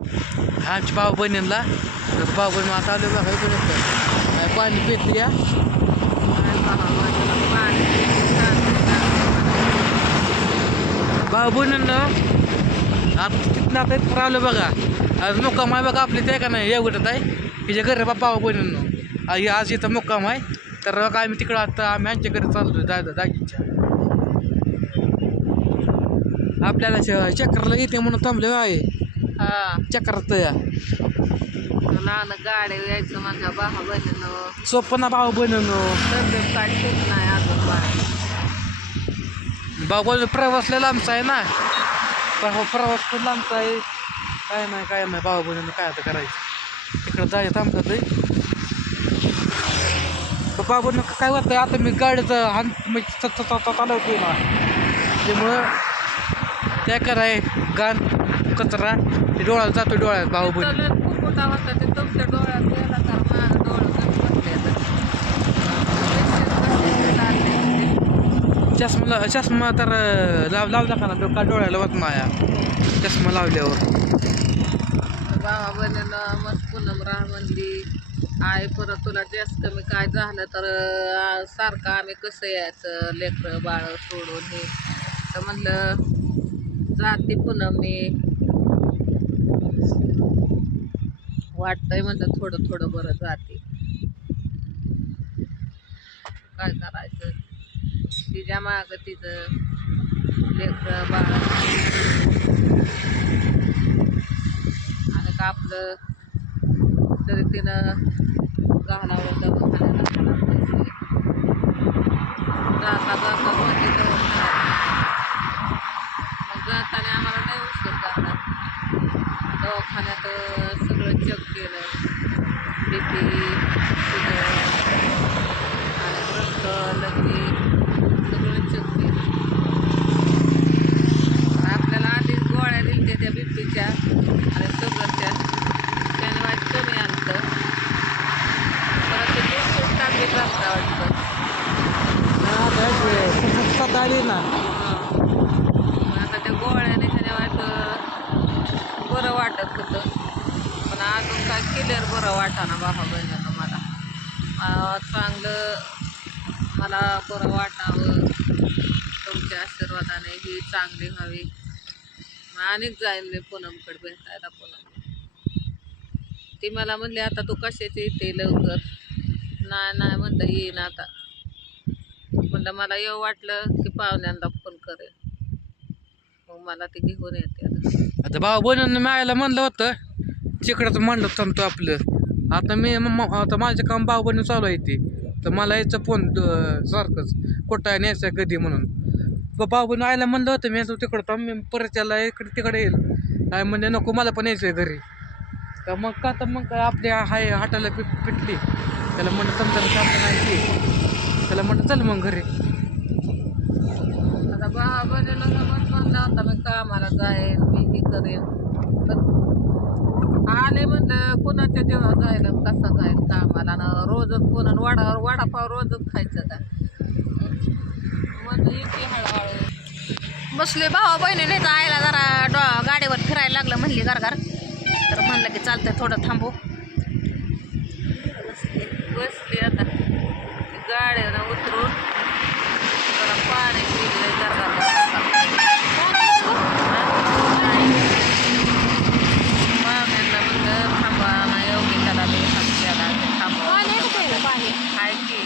आमच्या भाऊ बहिणींना तर भाऊ बहीण आता आलो बघा इकडे. पाणी पित या? भाऊ बहिणींना आता तिथनं आता इथं आलो बघा. आज मुक्काम आहे बघा आपली ते का नाही? एवढं आहे हिच्या घरी बा भाऊ बहिणींना. आई आज इथं मुक्काम आहे. तर बघा आम्ही तिकडं आता आम्ही आमच्या घरी चाललो दादा दाजीच्या आपल्याला च- येते म्हणून थांबले आहे हा. चक्रात लहान गाड्या यायचं माझ्या भावा बहिणीनं. सोपं ना भाऊ बहिणींनो. तब्येत काय ठीक नाही अजून बाळ भाऊ बहिणी प्रवास लय लांबचा आहे ना? प्रवा- प्रवास पण लांबचा आहे. काय नाही काय नाही भाऊ बहिणीनं काय आता करायचं? तिकडं जायचं थांबतात भाऊ बहिणी काय होतं आता मी गाडीचं हान म्हणजे चालवतोय ना. त्यामुळं त्या कराय गाण कचरा ते डोळ्यात जातो डोळ्यात भाऊ बहिणी चष्मा चष्मा तर लाव लावला का ना डोका डोळ्याला होत नाही चष्मा लावल्यावर. बहिणीनं मस्त पूनम राह म्हणली आई परत तुला जास्त कमी काय झालं तर सारखं आम्ही कसं यायचं? लेकरं बाळ सोडून हे. तर म्हणलं जाते पूनम मी वाटतंय म्हणलं थोडं थोडं बरं जाते. काय करायचं? तिच्या मागं तिचं लेकरं बाळ. आणि का आपलं तरी तिनं घालावं दवाखान्याला पैसे. जाता जाता म्हणजे दवाखान्यात मग जाताना आम्हाला नाही उशीर जातात दवाखान्यात सगळं चेक केलं. बी पी शुगर आणि रक्त सगळं चेक केलं आपल्याला आधीच गोळ्या दिल्या त्या बीपीच्या आणि शुगरच्या त्याने वाट कमी आणतं परत ते दूध टाकली चालतं वाटतं. आली ना मग आता त्या गोळ्याने त्याने वाट बरं वाटत होतं पण केल्यावर क्लिअर बरं वाटाना बाबा बहिणीनं मला. चांगलं मला बरं वाटावं. तुमच्या आशीर्वादाने ही चांगली व्हावी. मग अनेक जाईन मी पूनमकडे भेटायला पूनम. ती मला म्हणली आता तू कशाची येते लवकर? नाही नाही म्हणलं येईन आता. म्हणलं मला येऊ वाटलं की पाहुण्यांना फोन करेल मग मला ते घेऊन येते आता. आता भाऊ बहिणीनं मायाला म्हणलं होतं. तिकडंच मांडत थांबतो आपलं. आता मी आता माझं काम भाऊ चालू आहे ते. तर मला यायचं फोन सारखंच. कुठं आहे न्यायचं कधी म्हणून. ब- आयला म्हणलं होतं मी यायचं तिकडं. थांब मी परत त्याला इकडे तिकडे येईल. काय म्हणजे नको मला पण यायचं आहे घरी. तर मग का तर मग काय आपल्या हाय हाटाला पि पिटली. त्याला म्हणलं समजा काम नाही ते त्याला म्हणलं चल मग घरी. आता भावा बहिणीला मग म्हणला होता मी कामाला जाईन मी हे करेन पण आले म्हणलं कुणाच्या जेव्हा जायला कसं जाईल कामाला ना रोजच पुन्हा वाडा वडापाव रोजच खायचं का? म्हणलं येते हळूहळू. बसले भावा बहिणीने तर आईला जरा डॉ गाडीवर फिरायला लागलं म्हणली घर घर तर म्हणलं की चालतंय थोडं थांबू बसली आता गाड्यानं उतरून जरा पाणी पिलं जरा पाहुण्यांना म्हणलं थांबा ना एवढी त्याला मी हप्त्याला थांबवा काय की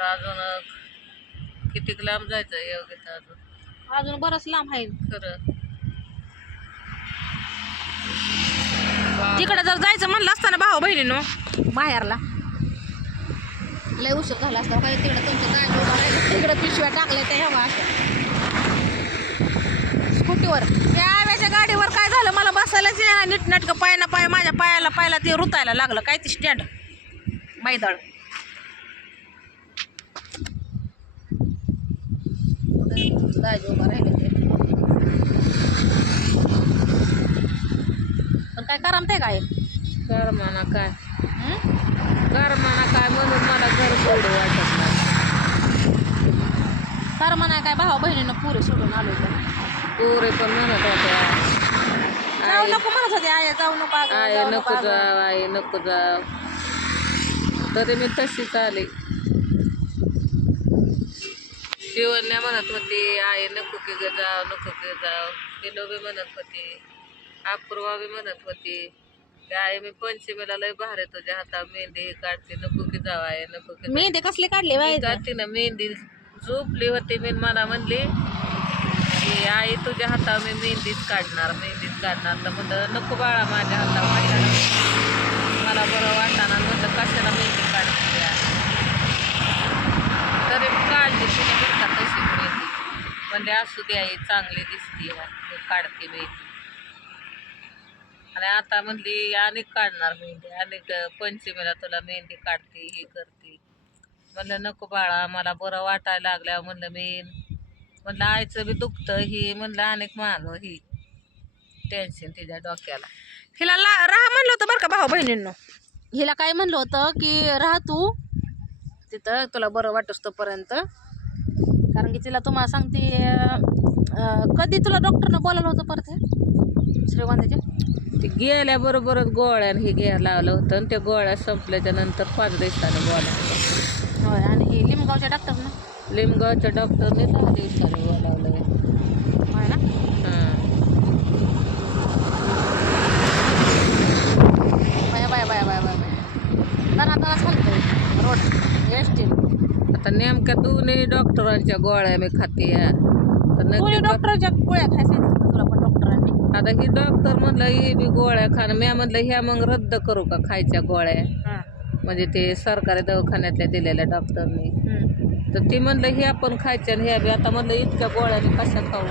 तर अजून कितीक लांब जायचं योगिता अजून? अजून बरंच लांब आहे. खरं. तिकडे जर जायचं म्हणलं असतं ना भावा बहिणीनो बाहेरला लय उशीर झाला असता काय तिकडे तुमचं काय उभं राहिलं तिकडे पिशव्या टाकल्या त्या हवा असं स्कूटीवर. त्या आव्याच्या गाडीवर काय झालं? मला बसायलाच नीटनाटकं पाय ना पाय माझ्या पायाला पायाला ते रुतायला लागलं. काय ते स्टँड? मैदाळ दाजी उभा राहिले ते. पण काय करमते काय? करमाना काय? करमाना काय म्हणून मला घर सोडू वाटत नाही. म्हणा काय भावा बहिणीनं पुरे सोडून आलो तर पोरे पण म्हणत होत्या. जाऊ आई नको म्हणत होते आया जाऊ नको आई जाऊ नको. जाव आई नको जाव तरी मी तशीच आले. शिवण्या म्हणत होती आई नको की ग जाव नको की जाव. पिलो बी म्हणत होती अपूर्वा बी म्हणत होती की आई मी पंचमीला लय भारी तुझ्या हातावर मेहंदी हे काढते नको की जाव आई नको की मी ते कसले काढले काढते ना मेहंदी झोपली होती मी मला म्हणली की आई तुझ्या हातावर मी मेहंदीच काढणार मेहंदीच काढणार. तर म्हणलं नको बाळा माझ्या हातावर कशाला मला बरं वाटणार म्हणलं कशाला मेहंदी काढते या? तरी काढली तिने बरं का तशी मेहंदी म्हणजे असू दे आई चांगली दिसते काढते मेहंदी आणि आता म्हणली आणि काढणार मेहंदी आणि पंचमीला तुला मेहंदी काढते हे करते. म्हणलं नको बाळा मला बरं वाटायला लागल्या म्हणलं मी म्हणलं आईचं बी दुखतं ही म्हणलं अनेक माग ही. टेन्शन तिच्या डोक्याला. हिला ला राहा म्हणलं होतं बरं का भाऊ बहिणींनो. हिला काय म्हणलं होतं की राहा तू. तिथं तुला बरं वाटस तोपर्यंत. कारण की तिला तुम्हाला सांगते कधी तुला डॉक्टरनं बोलावलं होतं परत हे? श्रीगोंद्याच्या ते गेल्याबरोबरच गोळ्या हे घ्यायला लावलं होतं आणि त्या गोळ्या संपल्याच्या नंतर पाच दिवसानं बोलावलं होय आणि हे लिमगावच्या डॉक्टरनं लिमगावच्या डॉक्टरने दहा दिवसानं बोलावलं होय ना? Bye bye bye bye bye bye. दना दना चालतोय. रोड. एस टी आता नेमक्या दोन्ही डॉक्टरांच्या गोळ्या मी खाते तर नक्की डॉक्टरच्या गोळ्या खायच्या तुला पण डॉक्टरांनी. आता ही डॉक्टर म्हणलं ही बी गोळ्या खाणं मी म्हणलं ह्या मग रद्द करू का खायच्या गोळ्या? म्हणजे ते सरकारी दवाखान्यातल्या दिलेल्या डॉक्टरनी. तर ती म्हणलं ह्या पण खायच्या आणि ह्या बी. आता म्हणलं इतक्या गोळ्याने कशा खाऊ?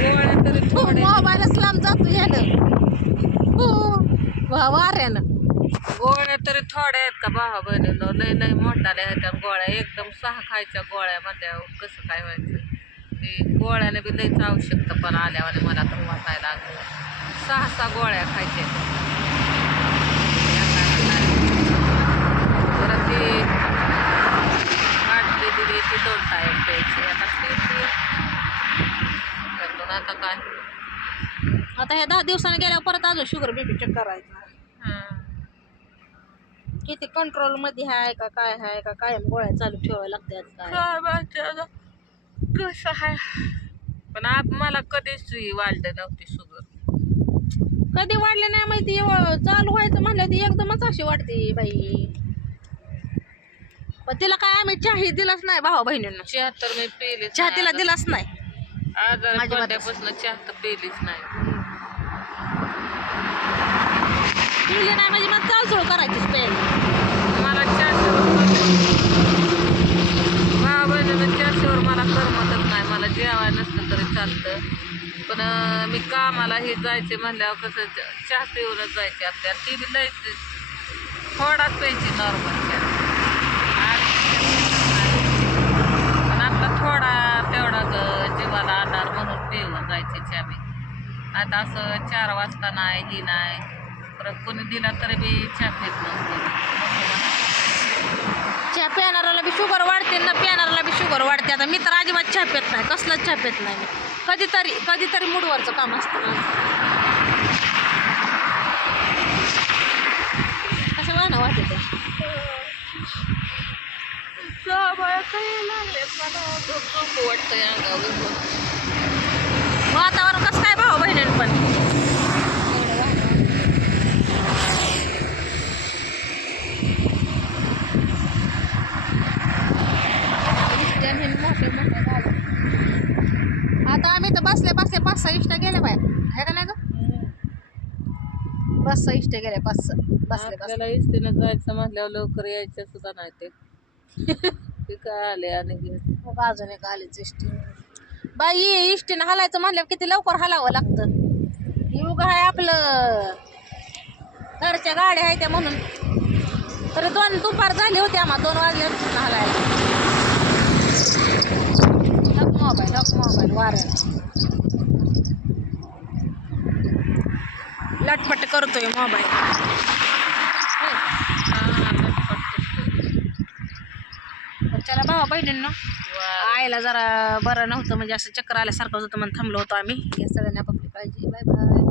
गोळ्या तरी मोबाईलच लांब जातो ह्यानं. हो वाऱ्यानं. गोळ्या तरी थोड्या आहेत का भावा बहिणीनो? लय लय मोठाल्या आहेत त्या गोळ्या. एकदम सहा खायच्या गोळ्या म्हणल्यावर कसं काय व्हायचं? ते गोळ्याने बी लयच आवश्यकता पण आल्यावर मला तर वाटायला लागलं. सहा सहा गोळ्या खायच्या परत ते दिली ती दोन टाईम प्यायची आता ते काय. आता ह्या दहा दिवसाने गेल्यावर परत अजून शुगर बीपी चेक करायचं. किती कंट्रोलमध्ये आहे का काय आहे का कायम गोळ्या चालू ठेवायला लागतात काय काय माहिती आता. कसं आहे पण आप मला कधीच ही वाढलं नव्हती शुगर कधी वाढले नाही माहिती एवढं चालू व्हायचं म्हणलं ती एकदमच अशी वाटते बाई. पण तिला काय आम्ही चहा दिलाच नाही भावा बहिणींना. चहा तर मी पेलीच चहा. तिला दिलाच नाही. आजारी माझी बात पडल्यापासून चहा तर पेलीच नाही. पिली नाही म्हणजे मग चालचोळ करायचीच प्यायला मला चहाशिवर भावा बहिणीनं चहाशिवर मला करमतच नाही. मला जेवाय नसलं तरी चालतं. पण मी कामाला हे जायचे म्हणल्यावर कसं च- चहा पिऊनच जायचे आपल्या. ती बी लय थोडाच प्यायची नॉर्मल चहा पण आपला थोडा तेवढाच जीवाला आधार म्हणून पिऊन जायचे चहा मी. आता असं चार वाजता नाही ही नाही. परत कोणी दिला तरी बी चहा येत नसतो. चहा पिणाऱ्याला बी शुगर वाढते ना पिणाऱ्याला बी शुगर वाढते. आता मी तर अजिबात चहा पेत नाही. कसलाच चहा पेत नाही. मी कधीतरी कधीतरी मूडवरचं काम असतं. माझं. कसं म्हणा वाटते? ते वाटतंय वातावरण कसं काय भाऊ बहिणीनं पण आता आम्ही तर बसले बसले पाच सहा इष्ट गेले बाय. आहे का नाही ग? पाच सहा इष्ट गेले पाच सहा बसले बसले आपल्याला इस्तीनं जायचं म्हटल्यावर लवकर यायचं सुद्धा नाही ते. ते काय आले आणि गेले. मग अजून एक आलीच इष्टी बाई इष्टीनं हलायचं म्हणल्यावर किती लवकर हलावं लागतं? युग आहे आपलं. घरच्या गाड्या आहे त्या म्हणून. तर दोन दुपार झाली होती आम्हाला दोन वाजले होते हलायला. मोबाईल मोबाईल वाऱ्याला पटपट करतोय मोबाईल. चला भावा बहिणींना आईला जरा बरं नव्हतं म्हणजे असं चक्कर आल्यासारखं होतं म्हणून थांबलो होतो आम्ही. या सगळ्यांना आपली काळजी बाय बाय.